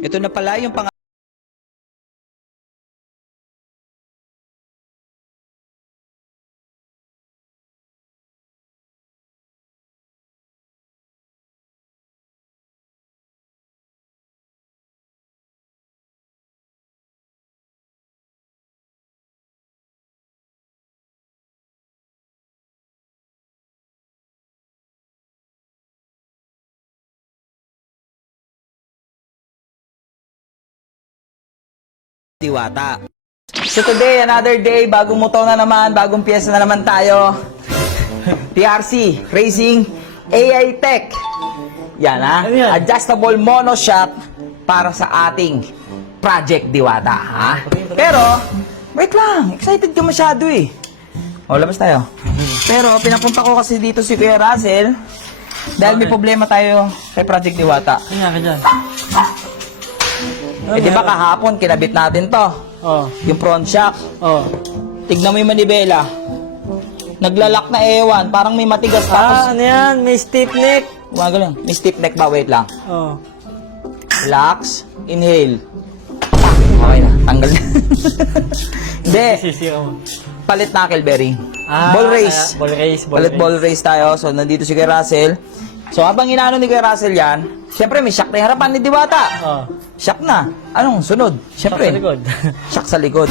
Ito na pala yung Diwata. So today, another day, bagong motor na naman, bagong piyesa na naman tayo. TRC Racing AI Tech. Yan ha, adjustable monoshock para sa ating Project Diwata ha. Pero, wait lang, excited ka masyado eh. O, labas tayo. Pero, pinapunta ko kasi dito si Kuya Russell dahil may problema tayo kay Project Diwata. Kanya ka dyan. Eh di ba kahapon, kinabit natin to. Oh. Yung front shock. Oh. Tignan mo yung manibela. Naglalak na ewan. Parang may matigas tapos... Ano yan? May stiff neck. Gumagano. May stiff neck ba? Wait lang. Oh. Relax. Inhale. Okay na. Tanggal na. Hindi. Sisira mo. Palit knuckle bearing. Ball race. Ball race. Palit ball race tayo. So, nandito si Kuya Russell. So, habang inaano ni Kuya Russell yan, syempre may shock na yung harapan ni Diwata. Oh. Shock na. Anong sunod? Syempre. Shock sa likod. Shock sa likod.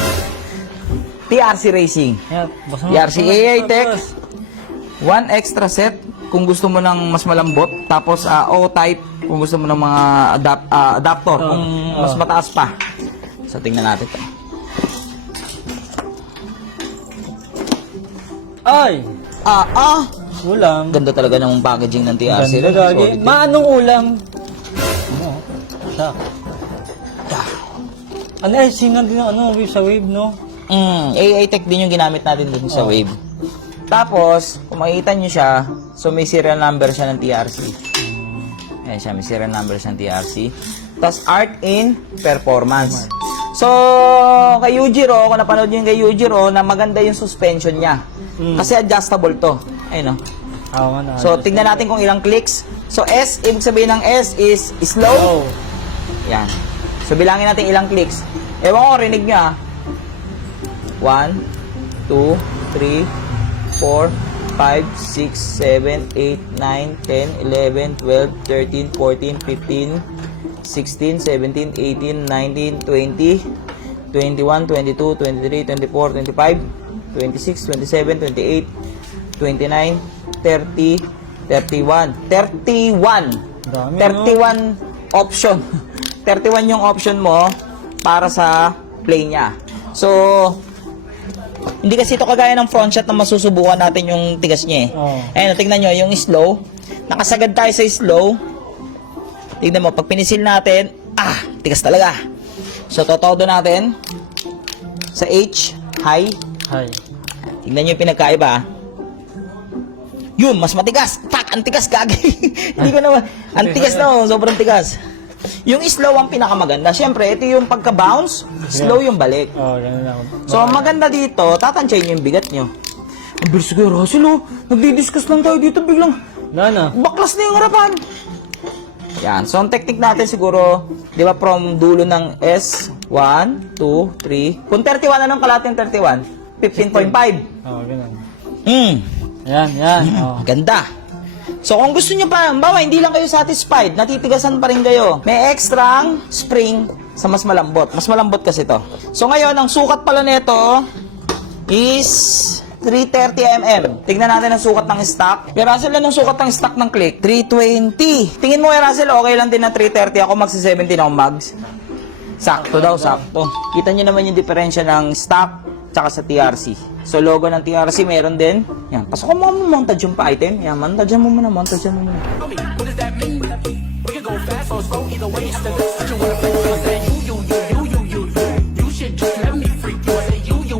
TRC Racing. Yan. TRC AI Tech. One extra set kung gusto mo ng mas malambot. Tapos O-type kung gusto mo ng mga adaptor kung mas mataas pa. So, tingnan natin ito. Ay! Ulam. Ganda talaga ng packaging ng TRC. Ganda gagi. Solid. Maanong ulam? Ano? Shock. Ano eh, sinan din ang ano, sa wave, no? AI Tech din yung ginamit natin dun sa Wave. Tapos, kung makikita nyo siya, so may serial number siya ng TRC. Ayan siya, may serial number siya ng TRC. Tapos, Art in Performance. So, kay Yujiro, kung napanood nyo yung kay Yujiro, na maganda yung suspension niya. Kasi adjustable to. Ayun o. So, tignan natin kung ilang clicks. So, S, ibig sabihin ng S is slow. Yan. So, bilangin natin ilang clicks. Ewan ko, rinig nyo ah. 1, 2, 3, 4, 5, 6, 7, 8, 9, 10, 11, 12, 13, 14, 15, 16, 17, 18, 19, 20, 21, 22, 23, 24, 25, 26, 27, 28, 29, 30, 31. 31! Dami, 31 option. 31 yung option mo para sa play niya. So, hindi kasi ito kagaya ng front shot na masusubukan natin yung tigas niya eh. Ayun, tingnan nyo, yung slow. Nakasagad tayo sa slow. Tingnan mo, pag pinisil natin, tigas talaga. So, totodo natin sa H, high. Tingnan nyo yung pinagkaiba. Yun, mas matigas. Tak, antigas gagi. Hindi ko naman. Antigas na, sobrang tigas. Yung slow ang pinakamaganda. Siyempre, ito yung pagka-bounce, slow yung balik. Ganun lang. So, ang maganda dito, tatansyahin nyo yung bigat nyo. Ang bilis ko, Russell, nagdi-discuss lang tayo dito, biglang baklas na yung harapan. Yan. So, ang technique natin siguro, di ba, from dulo ng S, 1, 2, 3. Kung 31 na ng kalating 31, 15.5. Ganun. Yan. Ganda. So, kung gusto nyo pa, bawa, hindi lang kayo satisfied, natitigasan pa rin kayo. May extra spring sa mas malambot. Mas malambot kasi to. So, ngayon, ang sukat pala nito is 330 mm. Tignan natin ang sukat ng stock. Kaya Russell, ang sukat ng stock ng click? 320. Tingin mo, Russell, okay lang din na 330. Ako magsi-70 ng mags. Sakto daw, sakto. Kita nyo naman yung diferensya ng stock tsaka sa TRC. So, logo ng TRC meron din. Yan. Pasok mo montage yung pa-item. Yan, montage mo muna. What does that mean? We can go fast or slow, either way, it's the best that you wanna play. I say you should just let me freak you. I say you should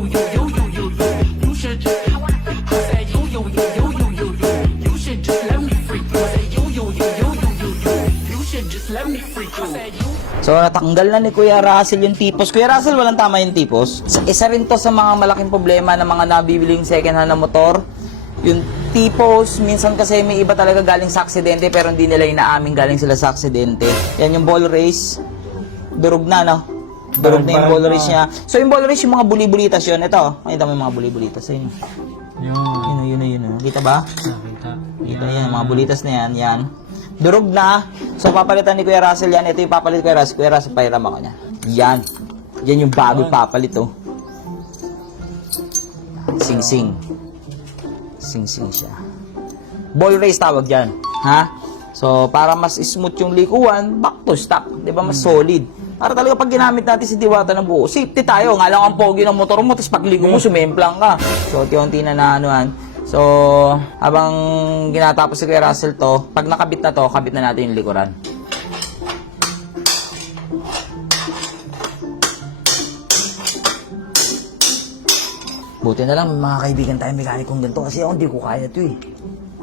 just. I say you should just let me freak you. I say you should just let me freak you. I say you. So, natanggal na ni Kuya Russell yung tipos. Kuya Russell, walang tama yung tipos. Isa rin to sa mga malaking problema ng mga nabibiling second hand na motor. Yung tipos, minsan kasi may iba talaga galing sa aksidente pero hindi nila inaamin galing sila sa aksidente. Yan yung ball race. Durog na, no? Durog na yung Barang- ball race niya. So, yung ball race, yung mga buli-bulitas yun. Ito, makita mo yung mga buli-bulitas. Ayun. Yun. Kita ba? Nakita. Kita yan, mga bulitas na yan. Yan. Durog na. So, papalitan ni Kuya Russell yan. Ito yung papalit Kuya Russell. Kuya Russell, pahiram ako niya. Yan. Yan yung bago papalit, oh. Sing-sing. Sing-sing siya. Ball race tawag dyan. Ha? So, para mas smooth yung likuan, back to stock. Di ba? Mas solid. Para talaga pag ginamit natin si Diwata ng buo, safety tayo. Nga lang ang pogi ng motor mo, tapos pagligo mo, sumemplang ka. So, unti na naanuhan. So, habang ginatapos si Kuya Russell to, pag nakabit na to, kabit na natin yung likuran. Buti na lang, may mga kaibigan tayong mekanikong ganito kasi ako hindi ko kaya to eh.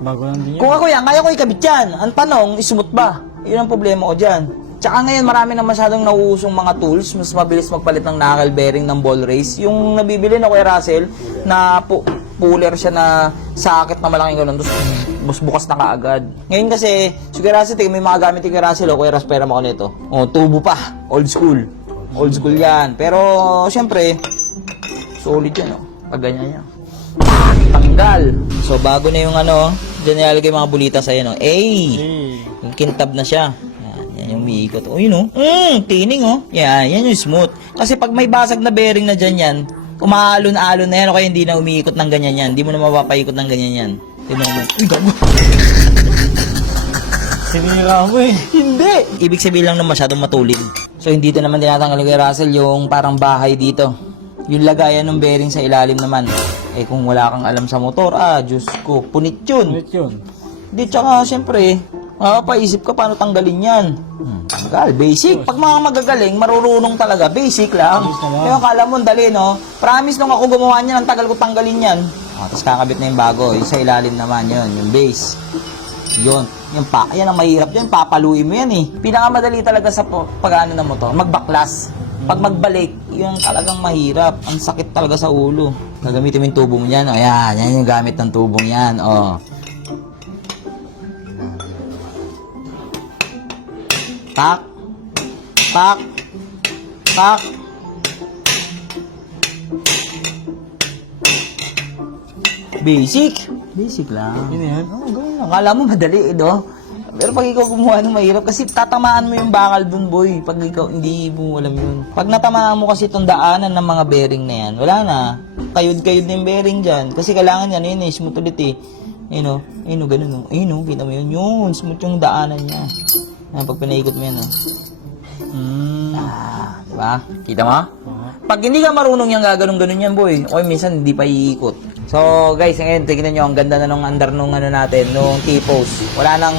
Bago lang din yan. Kung ako yan, kaya ko ikabit yan. Ang tanong, smooth ba? Yun ang problema ko dyan. Tsaka ngayon, marami na masyadong nauusong mga tools. Mas mabilis magpalit ng knuckle bearing ng ball race. Yung nabibili na Kuya Russell, na puller siya na socket na malaking ganun. Tapos bukas na kaagad. Ngayon kasi, si Kuya Russell, may mga gamit ni Kuya Russell. Kuya Russell, pera mo ako nito. Tubo pa. Old school. Old school yan. Pero, syempre, solid yan, pag ganyan yan. Tanggal. So, bago na yung dyan nilalagay mga bulitas sa'yo, yung kintab na siya. Yan yung umiikot. Yun, tining, Yan yung smooth. Kasi pag may basag na bearing na dyan yan, umaalon-alon na yan, o kaya hindi na umiikot ng ganyan yan. Hindi mo na mapapaikot ng ganyan yan. Tignan mo. Uy, gago. Sinira mo eh. Hindi! Ibig sabihin lang na masyadong matulid. So, hindi ito naman tinatanggal kay Russell yung parang bahay dito. Yung lagayan ng bearing sa ilalim naman. Kung wala kang alam sa motor, Diyos ko, punit yun. Ulit yun. Hindi, tsaka, siyempre, paisip ka paano tanggalin yan. Tanggal, basic. Pag mga magagaling, marurunong talaga, basic lang. Yung akala mo, dali, no? Promise nung ako gumawa niyan, ang tagal ko tanggalin yan. Tapos kakabit na yung bago. Yung sa ilalim naman yun, yung base. Yun. Yan ang mahirap dyan, papaluin mo yan eh. Pinakamadali talaga sa pag-ano ng motor, magbaklas. Pag magbalik, yun talagang mahirap. Ang sakit talaga sa ulo. Gagamitin mo yung tubong yan. Yan yung gamit ng tubong yan. Tak. Tak. Tak. Basic. Basic lang. Yun yan. Gawin lang. Akala mo madali, Pero pag ikaw gumawa ng mahirap, kasi tatamaan mo yung bakal dun, boy. Pag ikaw, hindi mo alam yun. Pag natamaan mo kasi itong daanan ng mga bearing na yan, wala na. Kayod-kayod na yung bearing dyan. Kasi kailangan yan, smooth ulit eh. Ganun, kita mo yun. Yun, smooth yung daanan niya. Pag pinaikot mo yan, diba? Kita mo? Pag hindi ka marunong yung gaganong-ganon yan, boy, o minsan hindi pa iikot. So, guys, ngayon, tignan nyo, ang ganda na nung under nung natin, nung T-pose. Wala nang,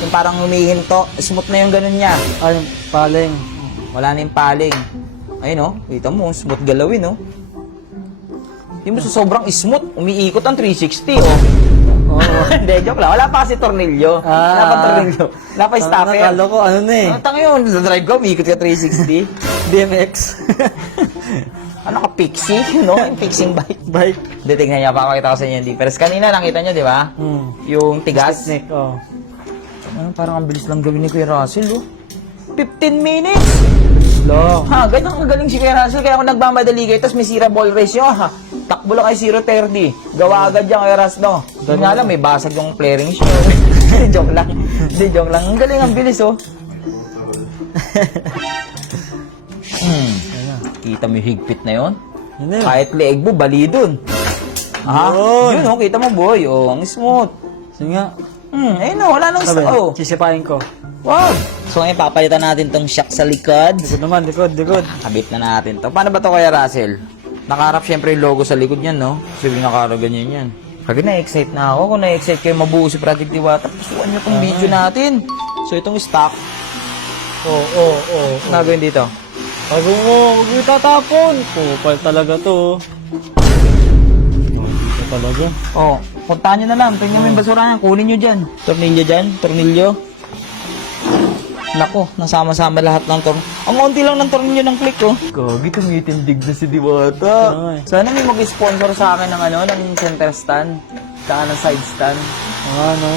yung parang humihinto, smooth na yung ganun niya. Ay, paling. Wala na yung paling. Ayun, kita mo, smooth galawin, Hindi mo sa sobrang smooth, umiikot ang 360, Hindi, joke lang. Wala pa kasi tornilyo. Wala pa tornilyo. Wala pa stopper. Nakalo ko, Tanga yun, sa drive ko, umiikot ka 360. BMX. Ano ka, pixie? Yung fixing bike. Hindi, tingnan niya, pakakita ko sa inyo yung difference. Kanina, nakita niyo, di ba? Yung tigas. Nick, Parang ang bilis lang gawin ni Kuya Russell, 15 minutes! Long. Ganyan ang galing si Kuya Russell. Kaya ako nagmamadali kayo, tapos may sira ball ratio, Takbo lang kay 0.30. Gawa agad yan, Kuya Russell, Yun nga lang, may basag yung flaring shoe. Joke lang. Hindi, joke lang. Ang galing, ang bilis, Kita mo yung higpit na yun? Kahit leeg mo, bali dun. Yun, kita mo, boy. Ang smooth. Sige nga. Wala nang Sisipain ko. Wow! So ngayon, papalitan natin tong shock sa likod. Likod naman, likod. Kabit na natin to. Paano ba to, Kuya Russell? Nakaharap syempre yung logo sa likod niyan, Sabi nakaharap ganyan yan. Pag na-excite na ako, kung na-excite kayo mabuo si Project Diwata, pasukan nyo tong video natin. So itong stock. Nagawin dito. Bago mo, huwag mo itatapon. Kupal talaga to. Talaga. Puntahan nyo na lang. Tingnan mo yung basura niya. Kunin nyo dyan. Tornilyo dyan. Tornilyo. Nako, nasama-sama lahat ng tornilyo. Ang unti lang ng tornilyo ng click, Gagi, tumitindig na si Diwata. Sana may mag-sponsor sa akin ng ng center stand. Saka ng side stand. Ano?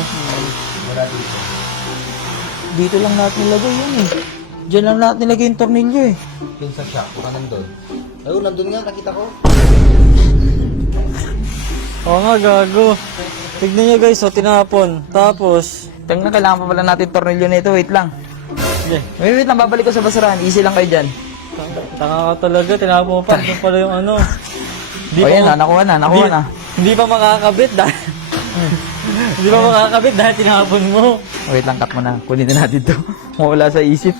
Dito lang natin ilagay yun, Diyan lang natin nilagay yung tornilyo eh. Yung sa shop, baka nandun. Ayun, nandun nga, nakita ko. Oo nga, gago. Tignan nyo guys, so tinapon. Tapos, Tingnan, kailangan pa pala natin tornilyo nito. Wait lang. sige. Wait lang, babalik ko sa basurahan. Easy lang kayo dyan. Tanga ka talaga, tinapon mo pa. Doon pala yung ano. Di O pa yan ma- na, nakuha na, nakuha hindi- na. Hindi pa makakabit dahil... hindi pa makakabit dahil tinapon mo. Wait lang, cut mo na. Kunin na natin to. Mawala sa isip.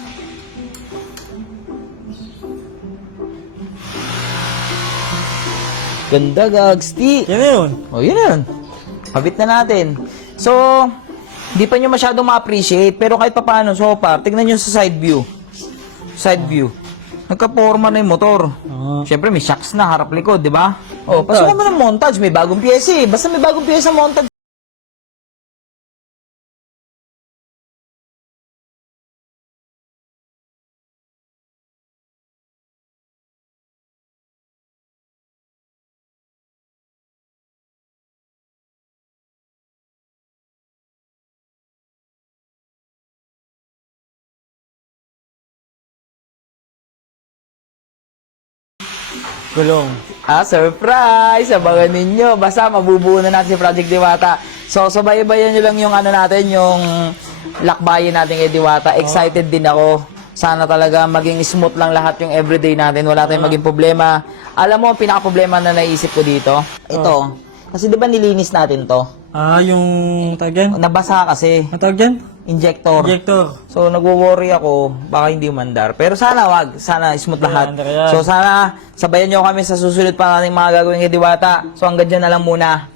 Ganda, Gagsti. Yan na yun. O, yun na yun. Kabit na natin. So, hindi pa nyo masyadong ma-appreciate, pero kahit pa paano, so far, tignan nyo sa side view. Side view. Nagka-forma na yung motor. Ah. Siyempre, may shocks na, harap likod, di ba? O, pasukan mo ng montage. May bagong pyesa eh. Basta may bagong pyesa montage. Gulong. Surprise! Abangan ninyo. Basta mabubuo na natin si Project Diwata. So, subaybayan nyo lang yung ano natin, yung lakbayin natin kay Diwata. Excited din ako. Sana talaga maging smooth lang lahat yung everyday natin. Wala tayong maging problema. Alam mo, ang pinaka-problema na naisip ko dito, ito. Kasi di ba nilinis natin to? Ah, yung... tawag yan? Nabasa kasi. Ang tawag yan? Injector. Injector. So, nagwo-worry ako, baka hindi umandar. Pero sana wag, sana smooth lahat. Andar yan. So, sana sabayan nyo kami sa susunod pa nating mga gagawin kay Diwata. So, hanggang dyan na lang muna.